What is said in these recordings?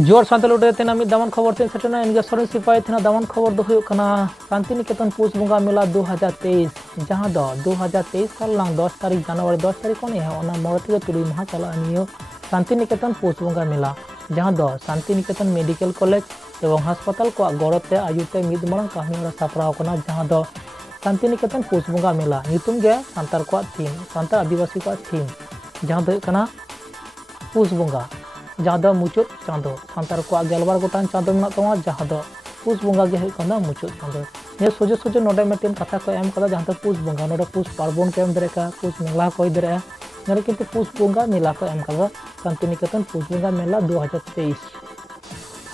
जोर सानताल उड़े तेना मिद दामन खबर तेन सेटना इनगे सरेन सिपाही तेना दामन खबर दो हुयो कना शांति निकेतन पुष बंगा मेला 2023 जहां दो 2023 साल लांग 10 तारीख जनवरी 10 तारीख कोने है ओना मोरती तुड़ी महा चला नियो शांति निकेतन पुष बंगा मेला जहां दो शांति निकेतन मेडिकल कॉलेज एवं हासपाताल को गौरवते आयुते मिद मांग काहनी सापड़ाव कना जहां दो शांति निकेतन पुष बंगा मेला नितुम गे सांतार को थीम सांतार आदिवासी को थीम जहां दो कना पुष बंगा जहाँ दो मुचुत चाँदो सांतार को गेलबार गोटान चाँदो मेना तमा जहाँ दो पुष बंगा गे हुई कना मुचुत चाँदो ने सोजे सोजे नोडे मेटेन कथा को एम कदा जहाँ दो पुष बंगा नोडे पुष पार्बन को एम दरेका पुष मेला को दरे नोडे किंतु पुष बंगा मेला को एम कदा शांति निकेतन पुष बंगा मेला 2023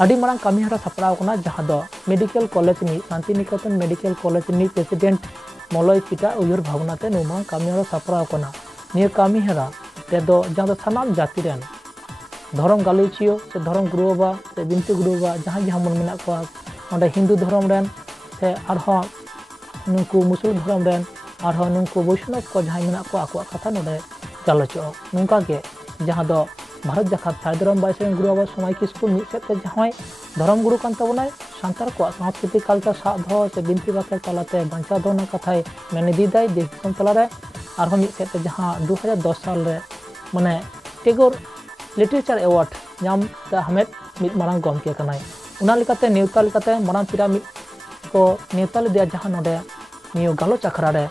अड़ी मांग कामी हरा सापड़ाव कना जहाँ दो मेडिकल कॉलेज नि शांति निकेतन मेडिकल कॉलेज नि प्रेसिडेंट मलय पिटा उयर भावनाते नुमा कामी हरा सापड़ाव कना निय कामी हरा ते दो जहाँ दो सानाम जाति रेन धर्म गालिचियो से धर्म गुरु बाबा से बिनती गुरु बाबा जहाँ जहाँ मन मेना को ओंडे हिंदू धर्म रेन से आरहों नुकु मुसल धर्म रेन आरहों नुकु वैष्णव को जहाँ मेना को आको कथा नोडे गालोचो नुका के जहाँ दो भारत जाखात साइधरम बाइसेन गुरु बाबा समय किसको मिद सेते जहाँ धर्म गुरु कान तबनाय सांतार को सांस्कृतिक कल्चर साब दो से बिनती बाके तलाते बांचा दोना कथाय मेने दीदाय देश दिसम तलारे आरहों मिद सेते जहाँ 2010 साल रे माने टेगोर लिटरेचर एवार्ड नाम हमें मिद मारंग गमके कनाय उना लेकाते नेवता लेकाते मारंग पिरामिड को नेवता ले दिया जहाँ नोडे नियो गालोच अखड़ा रे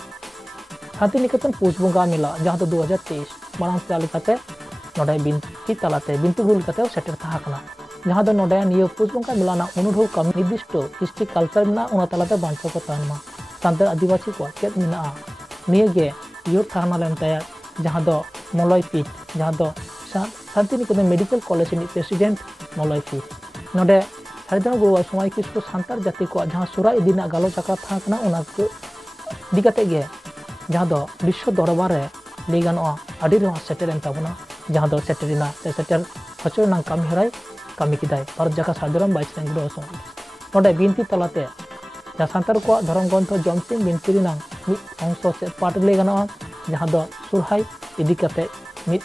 शांति निकेतन पुष बंगा मेला जहाँ दो 2023 मारंग पिरा लेकाते नोडे बिनती तलाते बिनती गुल लेकाते सेटर था कना जहाँ दो नोडे नियो पुष बंगा मेला ना अनुभव कम निर्दिष्ट हिस्ट्री कल्चर ना उना तलाते बांचो को तानमा सांतार आदिवासी को चेत मेना नियो गे योर थाना लेनते जहाँ दो मलय पीठ जहाँ दो Shanti Niketan medical college president Malay पीठ नोडे साइधरम गुरु समय किसको सांतार जाति को जहाँ सुरा इदिना गालोच आका था कना उना को दिगाते गे जहाँ दो विश्व दरबार रे लई गानोआ आदि रे सेटरेन ताबना जहाँ दो सेटरिना सेटर हचरनां कामी हराय कामी किदाय भारत जाका साइधरम बाइसेन गुरु समय नोडे बिनती तलाते जहाँ सांतार को धर्म ग्रंथ जमसिंग बिनती रिनां मिद अंश से पाठ लई गानोआ जहाँ दो सुरहाय इदी काते मिद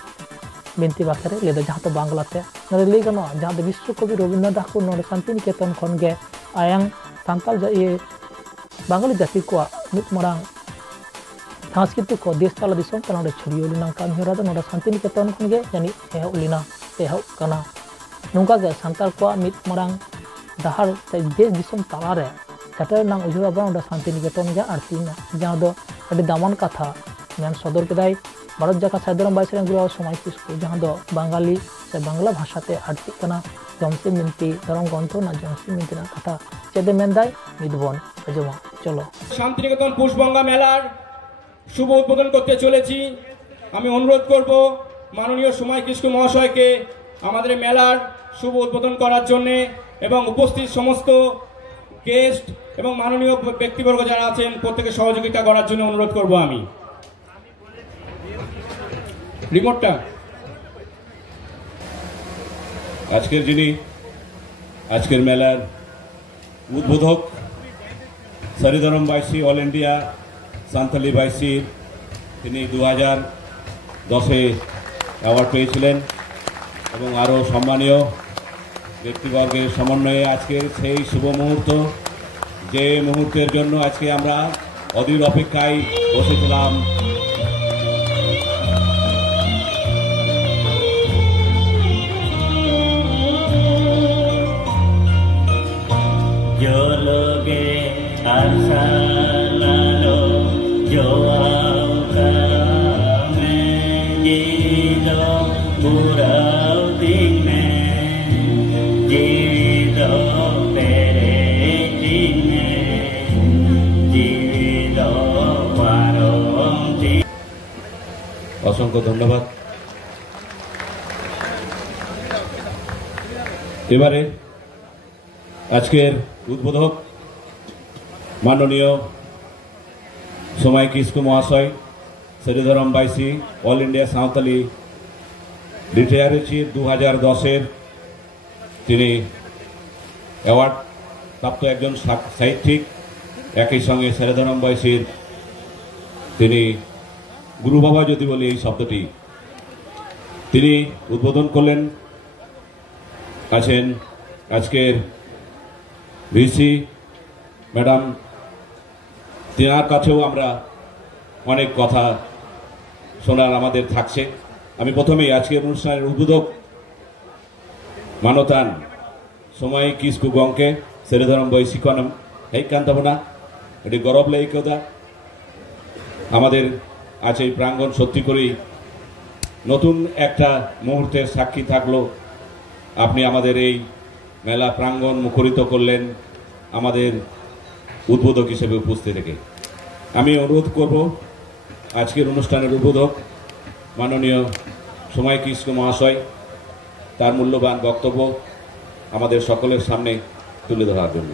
बिनती बाखेरे लेदो जहाँ तो बांग्लाते नोडे लई गानो जहाँ दो विश्व कवि रवीन्द्रनाथ ठाकुर नोडे शांति निकेतन खन गे आयांग सांताल ये बांगाली जाति को मिद मारंग सांस्कृतिक को देश ताला दिसम ता नोडे छुड़ियो लिनां काम हेरा दो नोडे शांति निकेतन खन गे जानी एहब लिना एहब कना नोंका गे सांताल को मिद मारंग दाहार से देश दिसम ताला रे सेटर नांग उजुरा बा नोडे शांति निकेतन गे आरतीना जहाँ दो अडी दामन कथा मेन सदर केदाय भारत जाका साइधरम बाइसेन गुरु समय किसको जहाँ दो बांगाली से बांग्ला भाषाते आरती कना जमसी मिनती धर्म ग्रंथ ना जमसी मिनती ना कथा चेदे मेनदाय मिदबन आजमा चलो शांति निकेतन पुष बंगा मेलार शुभ उद्বোधन करते चलेছি আমি অনুরোধ করব মাননীয় সময় কিসকু মহাশয়কে আমাদের মেলার শুভ উদ্বোধন করার জন্য এবং উপস্থিত সমস্ত গেস্ট এবং মাননীয় ব্যক্তিবর্গ যারা আছেন প্রত্যেককে সহযোগিতা করার জন্য অনুরোধ করব আমি रिमोटा आजकेर जिनी आजकेर मेलार उद्बोधक सारिधरम बाईसी ऑल इंडिया सान्ताली बाईसी 2010 अवार्ड पेয়েছিলেন এবং আরো সম্মানীয় ব্যক্তিবর্গের সমন্বয়ে আজকের সেই শুভ মুহূর্ত যে মুহূর্তের জন্য আজকে আমরা অধীর অপেক্ষায় বসেছিলাম जो लोगे अरसालो जो आवकारा में जीदो पूरा दिन में जीदो तेरे दिन में जीदो पारो दिन असंख्य धन्यवाद এবারে আজকের উদ্বোধক মাননীয় সময় কিসকু মহাশয় Saridharam Baisi all India Santali literary 2010 তিনি অ্যাওয়ার্ড প্রাপ্ত একজন সাহিত্যিক একই সঙ্গে সারিধরম বাইসির তিনি গুরু বাবা যদি বলি এই শব্দটি তিনি উদ্বোধন করলেন আছেন আজকের ভিসি ম্যাডাম, তেনার কাছেও আমরা অনেক কথা শোনার আমাদের থাকছে। আমি প্রথমেই আজকের অনুষ্ঠানের উদ্বোধক মানতান সময় কিসকু গংকে সেরেধরম বৈশিকনম হেইকান্তবনা এটি গরব লেইকদা আমাদের আজ এই প্রাঙ্গণ সত্যি করেই নতুন একটা মুহূর্তের সাক্ষী থাকলো। আপনি আমাদের এই মেলা প্রাঙ্গণ মুখরিত করলেন আমাদের উদ্বোধক হিসেবে উপস্থিত থেকে। আমি অনুরোধ করব আজকের অনুষ্ঠানের উদ্বোধক মাননীয় সময় কৃষ্ণ মহাশয় তার মূল্যবান বক্তব্য আমাদের সকলের সামনে তুলে ধরার জন্য।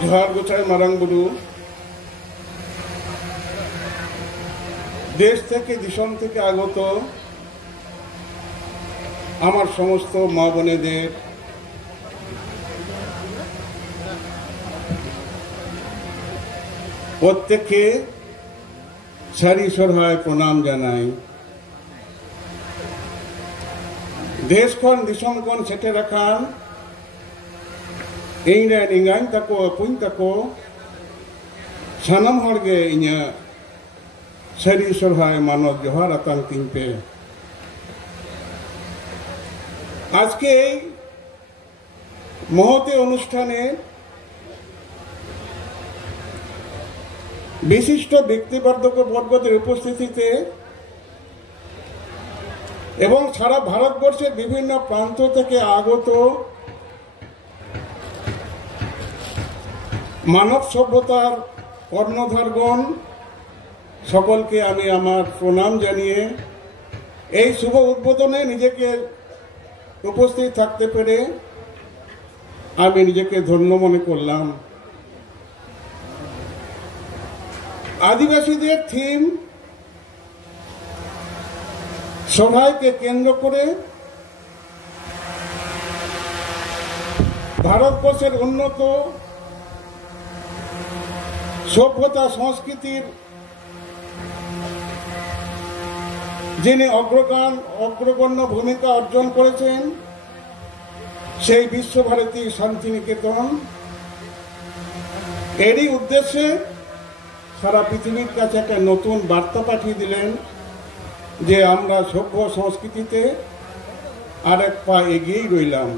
জোহার গোছাই মারাংবুরু, দেশ থেকে দিশম থেকে আগত আমার সমস্ত মা বোনেদের প্রত্যেককে সারি সরহায় প্রণাম জানাই। দেশখন দিশমখন সেটে রাখান ᱤᱧᱨᱮᱱ ᱤᱧᱟᱹᱧ ᱛᱟᱠᱚ ᱟᱹᱯᱩᱧ ᱛᱟᱠᱚ ᱥᱟᱱᱟᱢ ᱦᱚᱲᱜᱮ ᱤᱧᱟᱹᱜ ᱥᱟᱹᱨᱤ ᱥᱚᱨᱦᱟᱭ ᱢᱟᱱᱚᱛ ᱡᱚᱦᱟᱨ ᱟᱛᱟᱝ ᱛᱤᱧ ᱯᱮ। আজকে এই মহতে অনুষ্ঠানে বিশিষ্ট ব্যক্তিবর্গদের উপস্থিতিতে এবং সারা ভারতবর্ষের বিভিন্ন প্রান্ত থেকে আগত মানব সভ্যতার কর্ণধারগণ সকলকে আমি আমার প্রণাম জানিয়ে এই শুভ উদ্বোধনে নিজেকে উপস্থিত থাকতে পেরে আমি নিজেকে ধন্য মনে করলাম। আদিবাসীদের থিম সভাকে কেন্দ্র করে ভারতবর্ষের উন্নত সভ্যতা সংস্কৃতির যিনি অগ্রগণ্য ভূমিকা অর্জন করেছেন সেই বিশ্বভারতী শান্তিনিকেতন, এরই উদ্দেশ্যে সারা পৃথিবীর কাছে একটা নতুন বার্তা পাঠিয়ে দিলেন যে আমরা সভ্য সংস্কৃতিতে আরেক পা এগিয়েই রইলাম।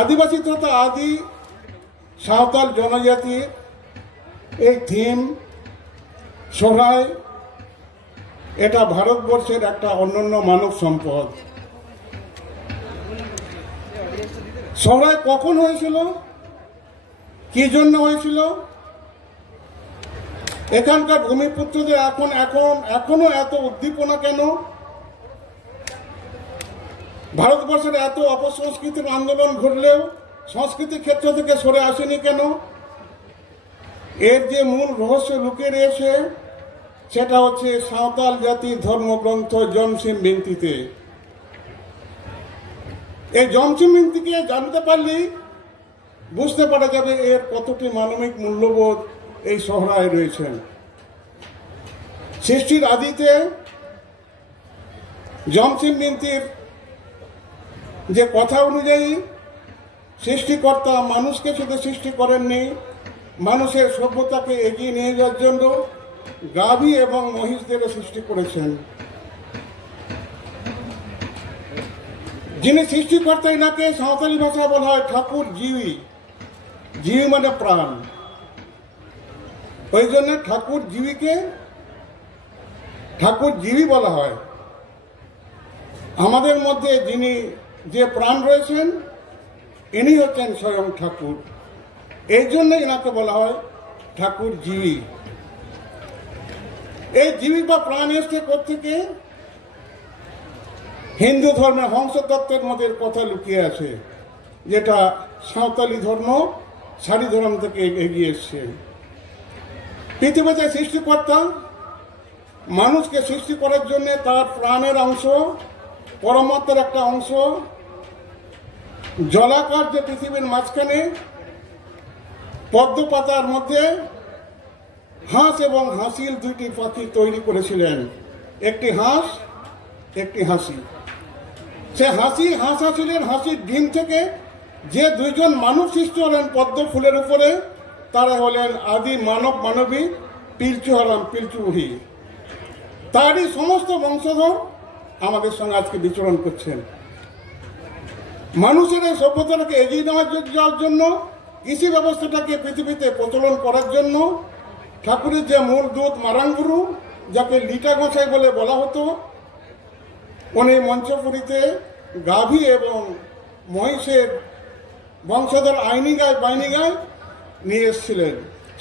আদিবাসী তথা আদি সাঁওতাল জনজাতির এই থিম সোহরাই, এটা ভারতবর্ষের একটা অনন্য মানব সম্পদ। সোহরাই কখন হয়েছিল, কি জন্য হয়েছিল, এখানকার ভূমিপুত্রদের এখনো এত উদ্দীপনা কেন, ভারতবর্ষের এত অপসংস্কৃতির আন্দোলন ঘটলেও সংস্কৃতি ক্ষেত্র থেকে সরে আসেনি কেন, এর যে মূল রহস্য লুকিয়ে রয়েছে সেটা হচ্ছে সাঁওতাল জাতির ধর্মগ্রন্থ জমসিম বিনতিতে। এই জমসিম বিনতিকে জানতে পারলেই বুঝতে পারা যাবে এর কতটি মানবিক মূল্যবোধ এই সোহরায় রয়েছেন। সৃষ্টির আদিতে জমসিম বিনতির যে কথা অনুযায়ী সৃষ্টিকর্তা মানুষকে শুধু সৃষ্টি করেননি, মানুষের সভ্যতাকে এগিয়ে নিয়ে যাওয়ার জন্য গাভী এবং মহিষদেরও সৃষ্টি করেছেন। যিনি সৃষ্টিকর্তা এনাকে সাঁওতালি ভাষায় বলা হয় ঠাকুর জিউই। জিউ মানে প্রাণ, ওই জন্য ঠাকুর জিউইকে ঠাকুর জিউই বলা হয়। আমাদের মধ্যে যিনি যে প্রাণ রয়েছেন ইনি হচ্ছেন স্বয়ং ঠাকুর, এই জন্য এনাকে বলা হয় ঠাকুর জিউই। এই জিউই বা প্রাণ এসছে কোত্থেকে? হিন্দু ধর্মে হংস তত্ত্বের মধ্যে কথা লুকিয়ে আছে, যেটা সাঁওতালি ধর্ম সারি ধর্ম থেকে এগিয়ে এসছে। পৃথিবীতে সৃষ্টিকর্তা মানুষকে সৃষ্টি করার জন্য তার প্রাণের অংশ, পরমাত্মার একটা অংশ জলাকার যে পৃথিবীর মাঝখানে পদ্ম পাতার মধ্যে হাঁস এবং হাসিল দুইটি পাখি তৈরি করেছিলেন, একটি হাঁস একটি হাসি। সে হাঁস হাসিলের হাসির ডিম থেকে যে দুইজন মানুষ সৃষ্টি হলেন পদ্ম ফুলের উপরে, তারা হলেন আদি মানব মানবী পিলচু হারাম পিলচু বুড়ি। তারই সমস্ত বংশধর আমাদের সঙ্গে আজকে বিচরণ করছেন। মানুষের এই সভ্যতাটাকে এগিয়ে যাওয়ার জন্য, কৃষি ব্যবস্থাটাকে পৃথিবীতে প্রচলন করার জন্য ঠাকুরের যে মূল দূত মারাঙ্গুরু, যাকে লিটা গোসাই বলে বলা হতো, উনি মঞ্চপুরীতে গাভী এবং মহিষের বংশধর আইনি গায় বাইনি গায় নিয়ে এসেছিলেন।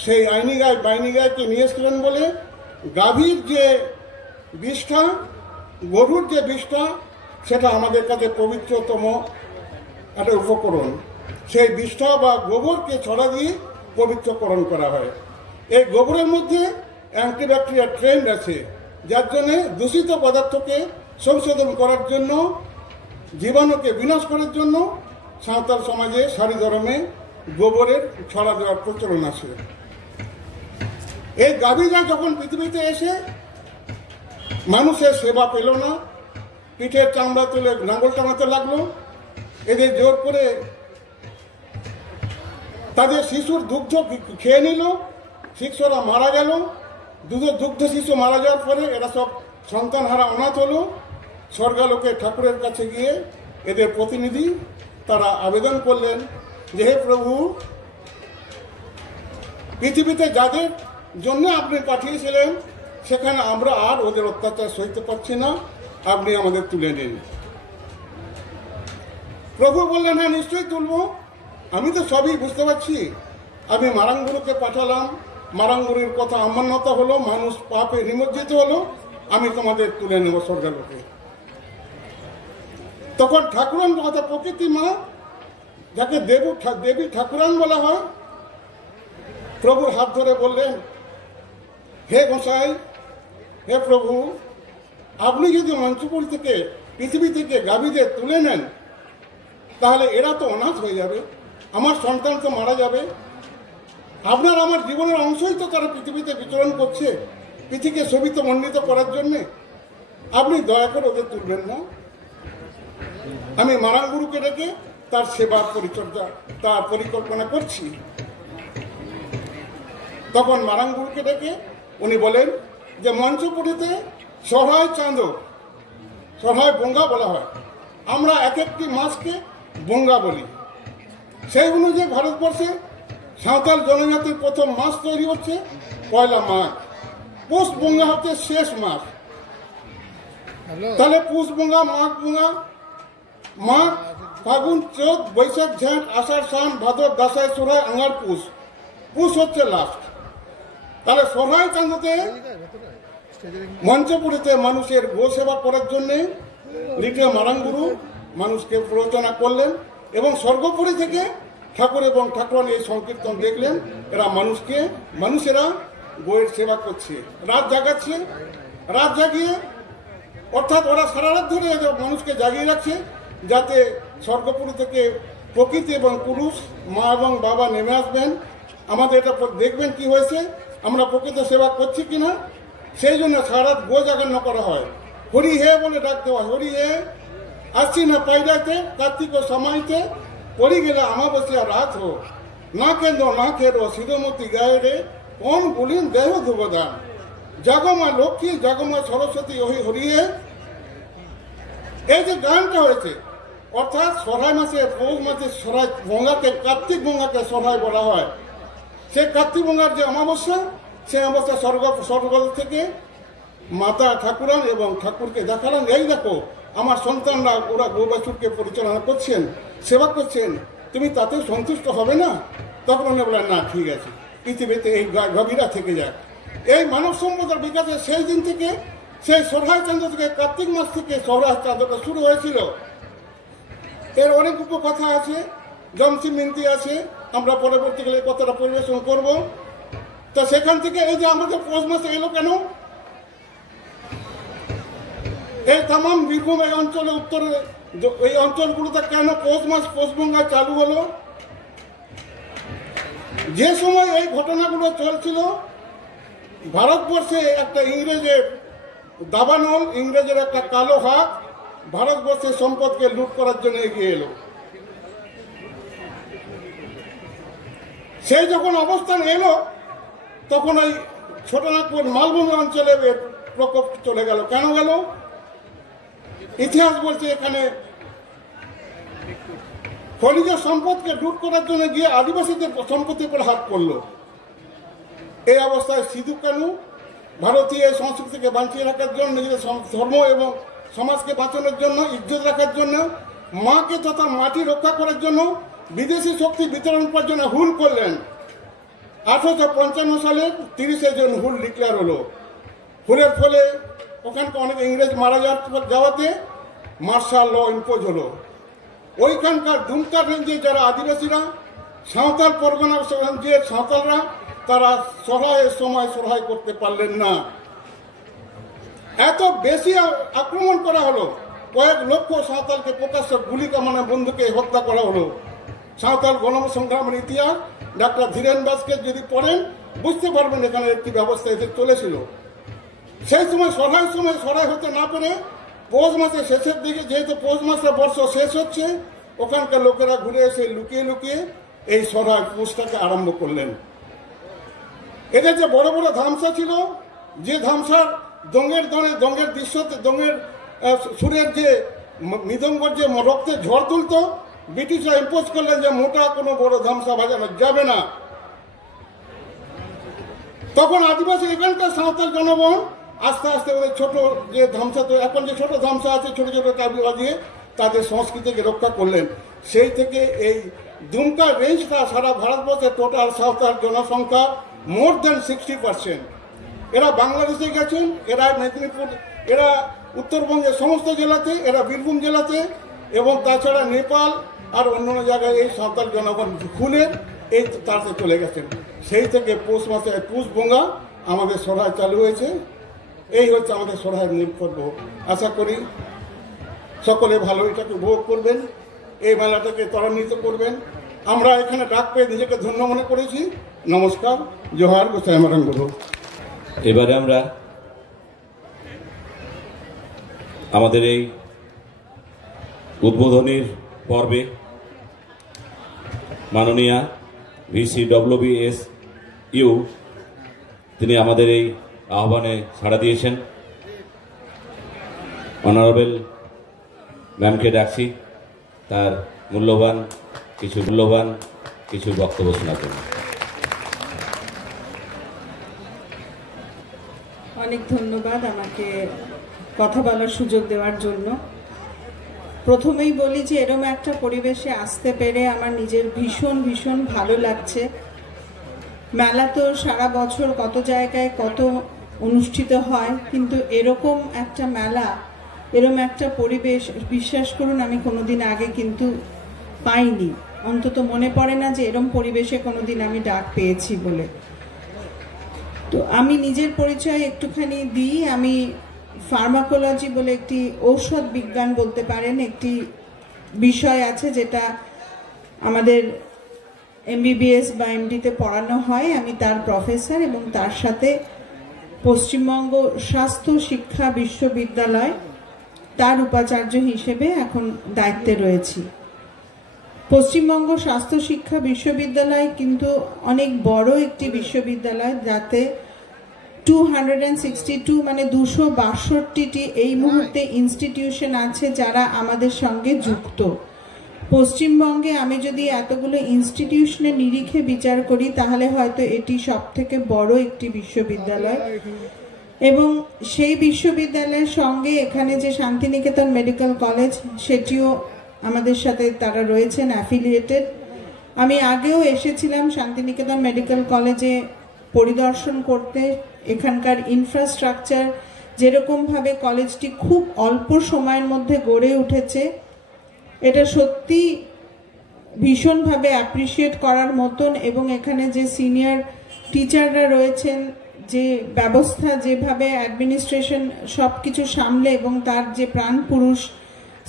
সেই আইনি গায় বাইনি গায়কে নিয়ে এসেছিলেন বলে গাভীর যে বিষ্ঠা, গরুর যে বিষ্ঠা, সেটা আমাদের কাছে পবিত্রতম একটা উপকরণ। সেই বিষ্ঠা বা গোবরকে ছড়া দিয়ে পবিত্রকরণ করা হয়। এই গোবরের মধ্যে অ্যান্টিব্যাকটেরিয়াল ট্রেন্ড আছে, যার জন্যে দূষিত পদার্থকে সংশোধন করার জন্য, জীবাণুকে বিনাশ করার জন্য সাঁওতাল সমাজে সারি ধর্মে গোবরের ছড়া দেওয়ার প্রচলন আছে। এই গাভীরা যখন পৃথিবীতে এসে মানুষের সেবা পেল না, পিঠের চামড়া তুলে নাঙ্গল টানাতে লাগলো, এদের জোর করে তাদের শিশুর দুগ্ধ খেয়ে নিল, শিশুরা মারা গেল। দুগ্ধ শিশু মারা যাওয়ার পরে এরা সব সন্তান হারা অনাথ হলো। স্বর্গালোকে ঠাকুরের কাছে গিয়ে এদের প্রতিনিধি তারা আবেদন করলেন যে, হে প্রভু, পৃথিবীতে যাদের জন্য আপনি পাঠিয়েছিলেন সেখানে আমরা আর ওদের অত্যাচার সইতে পারছি না, আপনি আমাদের তুলে নিন। প্রভু বললেন, হ্যাঁ নিশ্চয়ই তুলব, আমি তো সবই বুঝতে পারছি। আমি মারাঙ্গুরুকে পাঠালাম, মারাঙ্গুরুর কথা অমান্যতা হলো, মানুষ পাপে নিমজ্জিত হলো, আমি তোমাদের তুলে নেব স্বর্গালোকে। তখন ঠাকুরান কথা প্রকৃতি মা, যাকে দেবী ঠাকুরান বলা হয়, প্রভুর হাত ধরে বললেন, হে গোসাই, হে প্রভু, আপনি যদি মঞ্চপুর থেকে পৃথিবী থেকে গাভীদের তুলে নেন তাহলে এরা তো অনাথ হয়ে যাবে, আমার সন্তান তো মারা যাবে। আপনার আমার জীবনের অংশই তো তারা পৃথিবীতে বিচরণ করছে পৃথিবীকে শোভিত মণ্ডিত করার জন্যে, আপনি দয়া করে ওদের তুলবেন না। আমি মারাঙ্গুরুকে ডেকে তার সেবার পরিচর্যা, তার পরিকল্পনা করছি। তখন মারাঙ্গুরুকে ডেকে উনি বলেন যে মঞ্চপুরীতে সহায় চাঁদ, সহায় বঙ্গা বলা হয়, আমরা এক একটি মাসকে বঙ্গা বলি। সেই অনুযায়ী ভারতবর্ষে সাঁওতাল জনজাতির প্রথম মাস তৈরি হচ্ছে পয়লা মাঘ। পৌষ বঙ্গা হচ্ছে শেষ মাস। তাহলে পুষ বঙ্গা, মাঘ বঙ্গা, মাঘ, ফাগুন, চৈত, বৈশাখ, ঝেঁট, আষাঢ়, শান, ভাদর, দাসাই, সোহরাই, আঙার, পুষ। পুষ হচ্ছে লাস্ট। তাহলে সোহরাই চাঁদতে মঞ্চপুরীতে মানুষের গো সেবা করার জন্যে লিটে মারাঙ্গুরু মানুষকে প্ররোচনা করলেন এবং স্বর্গপুরী থেকে ঠাকুর এবং ঠাকুরান এই সংকীর্তন দেখলেন। এরা মানুষেরা গোয়ের সেবা করছে, রাত জাগাচ্ছে, রাত জাগিয়ে অর্থাৎ ওরা সারা রাত ধরে মানুষকে জাগিয়ে রাখছে যাতে স্বর্গপুরী থেকে প্রকৃতি এবং পুরুষ, মা এবং বাবা নেমে আসবেন। আমাদের এটা দেখবেন কি হয়েছে, আমরা প্রকৃত সেবা করছি কিনা, সেই জন্য সারা রাত গো জাগান্ন করা হয়। হরি হে বলে ডাক দেওয়া, হরি হে আসছি না পাইরাতে, কার্তিক সমাইতে পড়ি গেলে আমাবস্যা রাত হো, না কেন্দ্র না খেরো সিধমতি গায়ে রে, কোন বলিন দেহ ধুবদান, জাগমা লক্ষ্মী জাগমা সরস্বতী ওহি হরিয়ে। এই যে গানটা হয়েছে, অর্থাৎ সরাই মাসে, পৌষ মাসে সরাই বঙ্গাকে, কার্তিক বঙ্গাকে সরাই বলা হয়। সেই কার্তিক বঙ্গার যে অমাবস্যা, সেই অমাবস্যা স্বর্গ থেকে মাতা ঠাকুরান এবং ঠাকুরকে দেখালেন, এই দেখো আমার সন্তানরা ওরা গো বাছুরকে পরিচালনা করছেন, সেবা করছেন, তুমি তাতে সন্তুষ্ট হবে না? তখন উনি বলেন, না ঠিক আছে, পৃথিবীতে এই গভীরা থেকে যায়। এই মানব সম্পদের বিকাশের সেই দিন থেকে, সেই সরহায় চাঁদ থেকে, কার্তিক মাস থেকে সরহায় চাঁদটা শুরু হয়েছিল। এর অনেক উপকথা আছে, জমসি মিনতি আছে, আমরা পরবর্তীকালে কথাটা পরিবেশন করব। তা সেখান থেকে এই যে আমাদের পৌষ মাসে এলো কেন, এই তাম বীরভূম এই অঞ্চলে উত্তরে এই অঞ্চলগুলোতে কেন পৌষবঙ্গা চালু হলো? যে সময় এই ঘটনাগুলো চলছিল, ভারতবর্ষে একটা ইংরেজের দাবানল, ইংরেজের একটা কালো হাত ভারতবর্ষের সম্পদকে লুট করার জন্য এগিয়ে এলো। সেই যখন অবস্থান এলো, তখন ওই ছোটনাগপুর মালভূমি অঞ্চলে প্রকোপ চলে গেল। কেন গেল? ইতিহাস বলছে এখানে খনিজ সম্পদকে লুট করার জন্য গিয়ে আদিবাসীদের সম্পত্তির উপর হাত পড়ল। এই অবস্থায় সিধু কানু ভারতীয় সংস্কৃতিকে বাঁচিয়ে রাখার জন্য, নিজেদের ধর্ম এবং সমাজকে বাঁচানোর জন্য, ইজ্জত রাখার জন্য, মাকে তথা মাটি রক্ষা করার জন্য বিদেশি শক্তি বিতরণ করার জন্য হুল করলেন। 1855 সালের 30শে জুন হুল ডিক্লেয়ার হলো। হুলের ফলে ওখানকার অনেক ইংরেজ মারা যাওয়াতে মার্শাল ল ইম্পোজ হলো। ওইখানকার দুমকা রেঞ্জে যারা আদিবাসীরা, সাঁওতাল পরগনা যে সাঁওতালরা, তারা সরাইয়ের সময় সরাই করতে পারলেন না। এত বেশি আক্রমণ করা হলো, কয়েক লক্ষ সাঁওতালকে প্রকাশ্য গুলি কামানে বন্ধুকে হত্যা করা হলো। সাঁওতাল গণসংগ্রামের ইতিহাস ডাক্তার ধীরেন দাসকে যদি পড়েন, বুঝতে পারবেন এখানে একটি ব্যবস্থা এসে চলেছিল। সেই সময় সরাই হতে না পেরে পৌষ মাসের শেষের দিকে, যেহেতু পৌষ মাসের বর্ষ শেষ হচ্ছে, ওখানকার লোকেরা ঘুরে এসে লুকিয়ে লুকিয়ে এই সরাই পুষটাকে আরম্ভ করলেন। এদের যে বড় বড় ধামসা ছিল, যে ধামসার দঙ্গের দৃশ্যতে, দঙ্গের সুরের যে মৃদঙ্গর যে রক্তের ঝড় তুলত, ব্রিটিশরা ইম্পোজ করলেন যে মোটা কোনো বড় ধামসা বাজানো যাবে না। তখন আদিবাসী এখানকার সাঁওতাল জনগণ আস্তে আস্তে ওদের ছোট যে ধামসা, তো এখন যে ছোট ধামসা আছে, ছোট ছোট টাবি বাজিয়ে তাদের সংস্কৃতিকে রক্ষা করলেন। সেই থেকে এই দুমকা রেঞ্জটা সারা ভারতবর্ষের টোটাল সাঁওতাল জনসংখ্যা মোর দেন 60%। এরা বাংলাদেশে গেছেন, এরা মেদিনীপুর, এরা উত্তরবঙ্গের সমস্ত জেলাতে, এরা বীরভূম জেলাতে, এবং তাছাড়া নেপাল আর অন্যান্য জায়গায় এই সাঁওতাল জনগণ খুলে এই তাতে চলে গেছেন। সেই থেকে পৌষ মাসে পুষবঙ্গা আমাদের সরাই চালু হয়েছে। এই হচ্ছে আমাদের সরাইয়ের মূল পর্ব। আশা করি সকলে ভালো এটাকে উপভোগ করবেন, এই মেলাটাকে ত্বরান্বিত করবেন। আমরা এখানে ডাক পেয়ে নিজেকে ধন্য মনে করেছি। নমস্কার, জোহার, গোসাই মারাং বলব। এবারে আমরা আমাদের এই উদ্বোধনীর পর্বে মাননীয়া VCWSU তিনি আমাদের এই আহ্বানে সাড়া দিয়েছেন। অনারেবল ম্যামকে ডাকছি তার মূল্যবান কিছু বক্তব্য শোনার জন্য। অনেক ধন্যবাদ আমাকে কথা বলার সুযোগ দেওয়ার জন্য। প্রথমেই বলি যে এরকম একটা পরিবেশে আসতে পেরে আমার নিজের ভীষণ ভালো লাগছে। মেলা তো সারা বছর কত জায়গায় কত অনুষ্ঠিত হয়, কিন্তু এরকম একটা মেলা, এরকম একটা পরিবেশ বিশ্বাস করুন আমি কোনোদিন আগে কিন্তু পাইনি। অন্তত মনে পড়ে না যে এরকম পরিবেশে কোনোদিন আমি ডাক পেয়েছি বলে। তো আমি নিজের পরিচয় একটুখানি দিই। আমি ফার্মাকোলজি বলে একটি ঔষধ বিজ্ঞান বলতে পারেন একটি বিষয় আছে, যেটা আমাদের MBBS বা MD-তে পড়ানো হয়। আমি তার প্রফেসর এবং তার সাথে পশ্চিমবঙ্গ স্বাস্থ্য শিক্ষা বিশ্ববিদ্যালয় তার উপাচার্য হিসেবে এখন দায়িত্বে রয়েছি। পশ্চিমবঙ্গ স্বাস্থ্য শিক্ষা বিশ্ববিদ্যালয় কিন্তু অনেক বড় একটি বিশ্ববিদ্যালয়, যাতে 262 মানে 262টি এই মুহূর্তে ইনস্টিটিউশন আছে যারা আমাদের সঙ্গে যুক্ত। পশ্চিমবঙ্গে আমি যদি এতগুলো ইনস্টিটিউশনের নিরিখে বিচার করি তাহলে হয়তো এটি সবথেকে বড় একটি বিশ্ববিদ্যালয়। এবং সেই বিশ্ববিদ্যালয়ের সঙ্গে এখানে যে শান্তিনিকেতন মেডিকেল কলেজ, সেটিও আমাদের সাথে তারা রয়েছেন অ্যাফিলিয়েটেড। আমি আগেও এসেছিলাম শান্তিনিকেতন মেডিকেল কলেজে পরিদর্শন করতে। এখানকার ইনফ্রাস্ট্রাকচার, যেরকমভাবে কলেজটি খুব অল্প সময়ের মধ্যে গড়ে উঠেছে, এটা সত্যি ভীষণভাবে অ্যাপ্রিসিয়েট করার মতন। এবং এখানে যে সিনিয়র টিচাররা রয়েছেন, যে ব্যবস্থা, যেভাবে অ্যাডমিনিস্ট্রেশন সব কিছু সামলে, এবং তার যে প্রাণ পুরুষ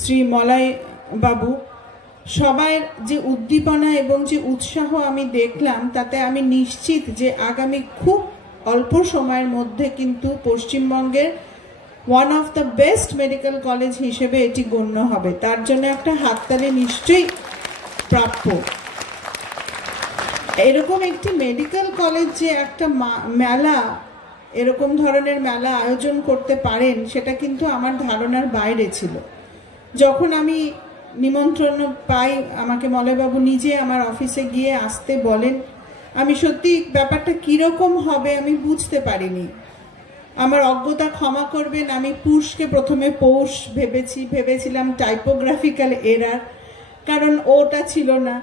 শ্রী মলয় বাবু, সবার যে উদ্দীপনা এবং যে উৎসাহ আমি দেখলাম, তাতে আমি নিশ্চিত যে আগামী খুব অল্প সময়ের মধ্যে কিন্তু পশ্চিমবঙ্গের one of the best medical college হিসেবে এটি গণ্য হবে। তার জন্য একটা হাততালি নিশ্চয়ই প্রাপ্য। এরকম একটি মেডিকেল কলেজ যে একটা মেলা, এরকম ধরনের মেলা আয়োজন করতে পারেন, সেটা কিন্তু আমার ধারণার বাইরে ছিল। যখন আমি নিমন্ত্রণ পাই, আমাকে মলয়বাবু নিজে আমার অফিসে গিয়ে আসতে বলেন, আমি সত্যি ব্যাপারটা কীরকম হবে আমি বুঝতে পারিনি। আমার অজ্ঞতা ক্ষমা করবেন, আমি পুষকে প্রথমে পৌষ ভেবেছিলাম টাইপোগ্রাফিক্যাল এরার, কারণ ওটা ছিল না।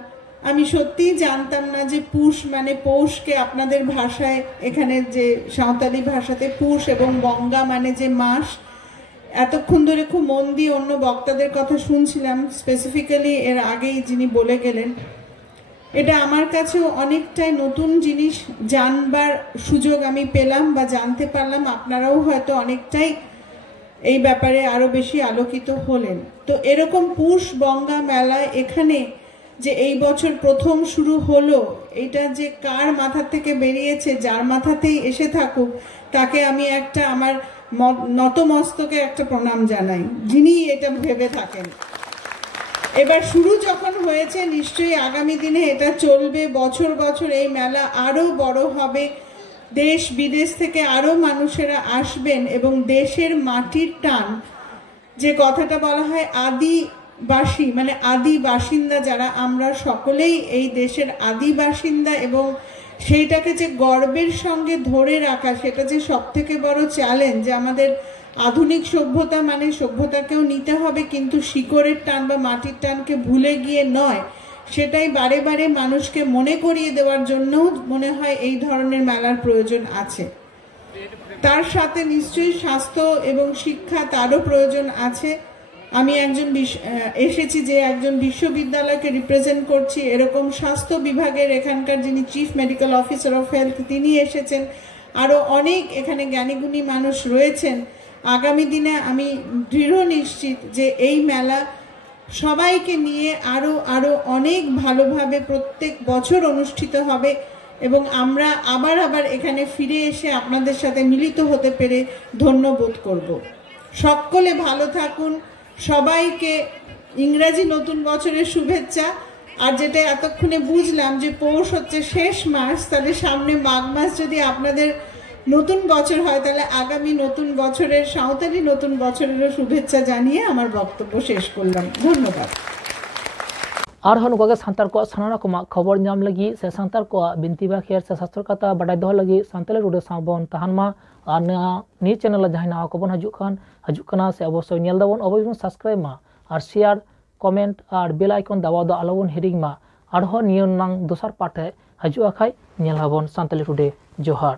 আমি সত্যিই জানতাম না যে পুষ মানে পৌষকে আপনাদের ভাষায়, এখানে যে সাঁওতালি ভাষাতে পুষ এবং বঙ্গা মানে যে মাস। এতক্ষণ ধরে খুব মন দিয়ে অন্য বক্তাদের কথা শুনছিলাম, স্পেসিফিক্যালি এর আগেই যিনি বলে গেলেন। এটা আমার কাছেও অনেকটাই নতুন জিনিস জানবার সুযোগ আমি পেলাম বা জানতে পারলাম। আপনারাও হয়তো অনেকটাই এই ব্যাপারে আরো বেশি আলোকিত হলেন। তো এরকম পুষ বঙ্গা মেলা এখানে যে এই বছর প্রথম শুরু হলো, এটা যে কার মাথা থেকে বেরিয়েছে, যার মাথাতেই এসে থাকুক, তাকে আমি একটা আমার নতমস্তকে একটা প্রণাম জানাই, যিনি এটা ভেবে থাকেন। এবার শুরু যখন হয়েছে, নিশ্চয়ই আগামী দিনে এটা চলবে, বছর বছর এই মেলা আরো বড় হবে, দেশ বিদেশ থেকে আরো মানুষেরা আসবেন এবং দেশের মাটির টান, যে কথাটা বলা হয় আদিবাসী মানে আদি বাসিন্দা যারা, আমরা সকলেই এই দেশের আদি বাসিন্দা, এবং সেইটাকে যে গর্বের সঙ্গে ধরে রাখা, সেটা যে সব থেকে বড় চ্যালেঞ্জ। আমাদের আধুনিক সভ্যতা মানে সভ্যতাকেও নিতে হবে, কিন্তু শিকড়ের টান বা মাটির টানকে ভুলে গিয়ে নয়। সেটাই বারে বারে মানুষকে মনে করিয়ে দেওয়ার জন্যও মনে হয় এই ধরনের মেলার প্রয়োজন আছে। তার সাথে নিশ্চয়ই স্বাস্থ্য এবং শিক্ষা, তারও প্রয়োজন আছে। আমি এসেছি যে একজন বিশ্ববিদ্যালয়কে রিপ্রেজেন্ট করছি, এরকম স্বাস্থ্য বিভাগের এখানকার যিনি chief medical officer of health, তিনি এসেছেন, আরও অনেক এখানে জ্ঞানীগুণী মানুষ রয়েছেন। আগামী দিনে আমি দৃঢ় নিশ্চিত যে এই মেলা সবাইকে নিয়ে আরো অনেক ভালোভাবে প্রত্যেক বছর অনুষ্ঠিত হবে, এবং আমরা আবার এখানে ফিরে এসে আপনাদের সাথে মিলিত হতে পেরে ধন্য বোধ করব। সকলে ভালো থাকুন, সবাইকে ইংরাজি নতুন বছরের শুভেচ্ছা। আর যেটা এতক্ষণে বুঝলাম যে পৌষ হচ্ছে শেষ মাস, তাহলে সামনে মাঘ মাস যদি আপনাদের নতুন বছর হয়, তাহলে আগামী নতুন বছরের, সাঁওতালি নতুন বছরেরও শুভেচ্ছা জানিয়ে আমার বক্তব্য শেষ করলাম। ধন্যবাদ। आरहन को सांतार को साना को खबर नाम लगी से सांतार को बिनती बाखियार से शास्त्र कथा बड़ाई दो लगी सांताली रुडे साबन तहानमा और नी चैनल जहां ना को बन हजुकना से अवश्य नेल दाबन अवश्य सब्सक्राइब मा और शेयर कमेंट और बेल आइकन दबाव दो आलोबन हिरिंग मा आरहन नियन नांग दोसर पाठे हजु आखाय नेल हाबन सांताली रुडे जोहार।